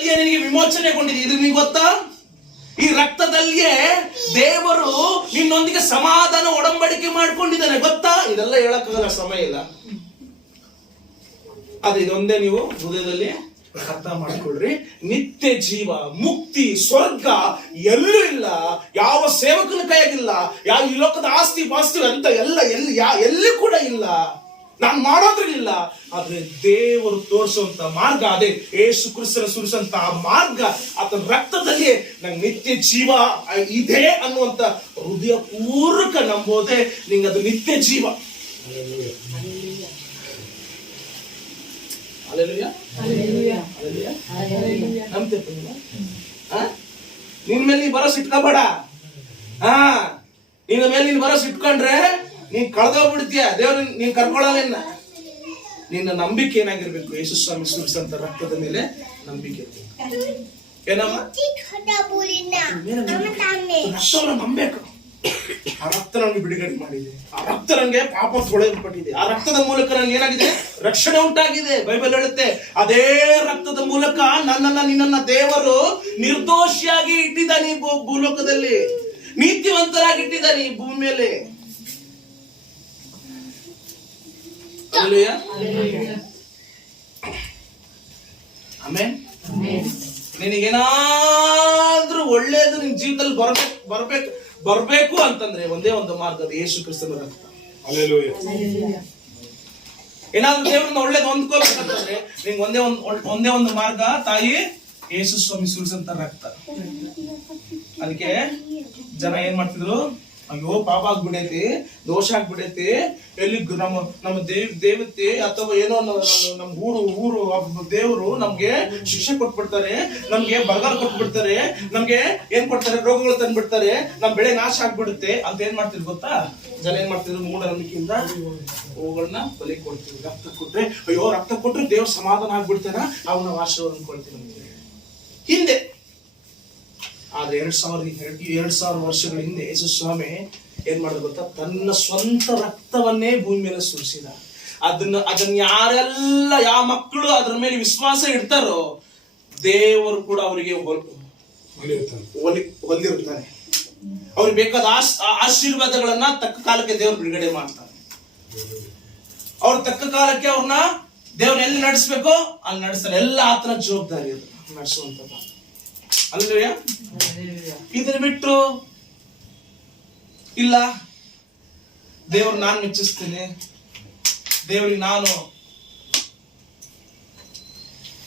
ನಿನಗೆ ವಿಮೋಚನೆಗೊಂಡಿದೆ ಇದು ನಿಮಗೆ ಗೊತ್ತಾ? ಈ ರಕ್ತದಲ್ಲಿಯೇ ದೇವರು ನಿನ್ನೊಂದಿಗೆ ಸಮಾಧಾನ, ಒಡಂಬಡಿಕೆ ಮಾಡ್ಕೊಂಡಿದ್ದಾನೆ. ಗೊತ್ತಾ? ಇದೆಲ್ಲ ಹೇಳಕ್ಕಾಗಲ್ಲ, ಸಮಯ ಇಲ್ಲ. ಅದು ಇದೊಂದೇ ನೀವು ಹೃದಯದಲ್ಲಿ ಅರ್ಥ ಮಾಡ್ಕೊಳ್ರಿ. ನಿತ್ಯ ಜೀವ, ಮುಕ್ತಿ, ಸ್ವರ್ಗ ಎಲ್ಲೂ ಇಲ್ಲ. ಯಾವ ಸೇವಕನ ಕೈಯಾಗಿಲ್ಲ. ಯಾವ ಈ ಲೋಕದ ಆಸ್ತಿ, ಪಾಸ್ತಿ, ಅಂತ ಎಲ್ಲ ಎಲ್ಲಿ ಯಾ ಎಲ್ಲಿ ಕೂಡ ಇಲ್ಲ. ನಾನು ಮಾಡೋದ್ರಿಲ್ಲ ಆದ್ರೆ ದೇವರು ತೋರಿಸುವಂತ ಮಾರ್ಗ ಅದೇ. ಏಸು ಕ್ರಿಸ್ತನ ಸುರಿಸಂತ ಆ ಮಾರ್ಗ. ಆತನ ರಕ್ತದಲ್ಲಿ ನಂಗೆ ನಿತ್ಯ ಜೀವ ಇದೆ ಅನ್ನುವಂತ ಹೃದಯ ಪೂರ್ವಕ ನಂಬೋದೆ ನಿಂಗೆ ಅದು ನಿತ್ಯ ಜೀವ? ನಿನ್ ಮೇಲೆ ನೀನ್ ಭರೋಸೆ ಇಟ್ಕೋಬೇಡ. ಹಾ ನಿನ್ನ ಮೇಲೆ ನೀನ್ ಬರೋಸ್ ಇಟ್ಕೊಂಡ್ರೆ ನೀನ್ ಕಳ್ದೋಗ್ಬಿಡ್ತೀಯ ದೇವ್ರ ನೀನ್ ಕರ್ಕೊಳ್ಳಲ್ಲ ನಿನ್ನ ನಂಬಿಕೆ ಏನಾಗಿರ್ಬೇಕು? ಯೇಸು ಸ್ವಾಮಿ ಸುರಿಸಂತ ರಕ್ತದ ಮೇಲೆ ನಂಬಿಕೆ. ಏನಮ್ಮ? ನಂಬೇಕು ಆ ರಕ್ತ ನನಗೆ ಬಿಡುಗಡೆ ಮಾಡಿದೆ. ಆ ರಕ್ತ ನನಗೆ ಪಾಪ ತೊಳೆಯಲ್ಪಟ್ಟಿದೆ. ಆ ರಕ್ತದ ಮೂಲಕ ನನಗೆ ಏನಾಗಿದೆ? ರಕ್ಷಣೆ ಉಂಟಾಗಿದೆ. ಬೈಬಲ್ ಹೇಳುತ್ತೆ, ಅದೇ ರಕ್ತದ ಮೂಲಕ ನನ್ನನ್ನ ನಿನ್ನನ್ನ ದೇವರು ನಿರ್ದೋಷಿಯಾಗಿ ಇಟ್ಟಿದ್ದಾನೆ ಭೂಲೋಕದಲ್ಲಿ. ನೀತಿವಂತರಾಗಿ ಇಟ್ಟಿದ್ದಾನೆ ಈ ಭೂಮಿ ಮೇಲೆ Hallelujah. ಆಮೇನ್ ನಿನಗೇನಾದ್ರೂ ಒಳ್ಳೇದು ನಿನ್ ಜೀವನದಲ್ಲಿ ಬರ್ಬೇಕು ಬರ್ಬೇಕು ಬರ್ಬೇಕು ಅಂತಂದ್ರೆ ಒಂದೇ ಒಂದು ಮಾರ್ಗ ಅದು ಯೇಸು ಕ್ರಿಸ್ತನ ರಕ್ತ. ಏನಾದ್ರೂ ದೇವ್ರನ್ನ ಒಳ್ಳೇದು ಹೊಂದ್ಕೋಬೇಕಂತಂದ್ರೆ ನಿಂಗೆ ಒಂದೇ ಒಂದು ಒಂದೇ ಒಂದು ಮಾರ್ಗ ತಾಯಿ ಯೇಸು ಸ್ವಾಮಿ ಸುರಿಸಂತ ರಕ್ತ. ಅದಕ್ಕೆ ಜನ ಏನ್ ಮಾಡ್ತಿದ್ರು? ಅಯ್ಯೋ, ಪಾಪ ಆಗ್ಬಿಡೈತಿ, ದೋಷ ಆಗ್ಬಿಡೈತಿ. ಎಲ್ಲಿ ನಮ್ಮ ನಮ್ಮ ದೇವ್, ದೇವತೆ ಅಥವಾ ಏನೋ ನಮ್ಮ ಊರು ಊರು ದೇವರು ನಮ್ಗೆ ಶಿಕ್ಷೆ ಕೊಟ್ಬಿಡ್ತಾರೆ, ನಮ್ಗೆ ಬರಗಾಲ ಕೊಟ್ಬಿಡ್ತಾರೆ, ನಮ್ಗೆ ಏನ್ ಕೊಡ್ತಾರೆ, ರೋಗಗಳು ತಂದ್ಬಿಡ್ತಾರೆ, ನಮ್ ಬೆಳೆ ನಾಶ ಆಗ್ಬಿಡುತ್ತೆ ಅಂತ ಏನ್ ಮಾಡ್ತಿದ್ರು ಗೊತ್ತಾ? ಜನ ಏನ್ ಮಾಡ್ತಿದ್ರು ಮೂಢನಂಬಿಕೆಯಿಂದ ಅವುಗಳನ್ನ ಬಲಿ ಕೊಡ್ತೀವಿ ರಕ್ತ ಕೊಟ್ರೆ, ಅಯ್ಯೋ, ರಕ್ತ ಕೊಟ್ರೆ ದೇವ್ರ ಸಮಾಧಾನ ಆಗ್ಬಿಡ್ತಾನ ಅವನ ಆಶೀರ್ವಾದ ಅನ್ಕೊಳ್ತೀವಿ ನಮ್ಗೆ ಹಿಂದೆ ಆದ್ರೆ ಎರಡ್ ಸಾವಿರ ಎರಡು ಎರಡ್ ಸಾವಿರ ವರ್ಷಗಳ ಹಿಂದೆ ಯೇಸು ಸ್ವಾಮಿ ಏನ್ ಮಾಡಿದ ಗೊತ್ತಾ? ತನ್ನ ಸ್ವಂತ ರಕ್ತವನ್ನೇ ಭೂಮಿ ಮೇಲೆ ಸುರಿಸಿದ. ಅದನ್ನ ಅದನ್ನ ಯಾರೆಲ್ಲ ಯಾವ ಮಕ್ಕಳು ಅದ್ರ ಮೇಲೆ ವಿಶ್ವಾಸ ಇಡ್ತಾರೋ ದೇವರು ಕೂಡ ಅವರಿಗೆ ಒಲಿ ಹೊಲಿರ್ತಾನೆ ಅವ್ರಿಗೆ ಬೇಕಾದ ಆಶೀರ್ವಾದಗಳನ್ನ ತಕ್ಕ ಕಾಲಕ್ಕೆ ದೇವರು ಬಿಡುಗಡೆ ಮಾಡ್ತಾನೆ. ಅವ್ರ ತಕ್ಕ ಕಾಲಕ್ಕೆ ಅವ್ರನ್ನ ದೇವ್ರ ಎಲ್ಲಿ ನಡೆಸ್ಬೇಕೋ ಅಲ್ಲಿ ನಡೆಸ್ತಾರೆ. ಎಲ್ಲ ಆತನ ಜವಾಬ್ದಾರಿ ಅದು. ನಡೆಸುವಂತದ್ದು ಅಲ್ಲಯ್ಯ ಇದನ್ನ ಬಿಟ್ಟು ಇಲ್ಲ. ದೇವ್ರು ನಾನು ಮೆಚ್ಚಿಸ್ತೀನಿ. ದೇವ್ರಿಗೆ ನಾನು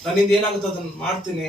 ನನ್ನಿಂದ ಏನಾಗುತ್ತೆ ಅದನ್ನ ಮಾಡ್ತೀನಿ.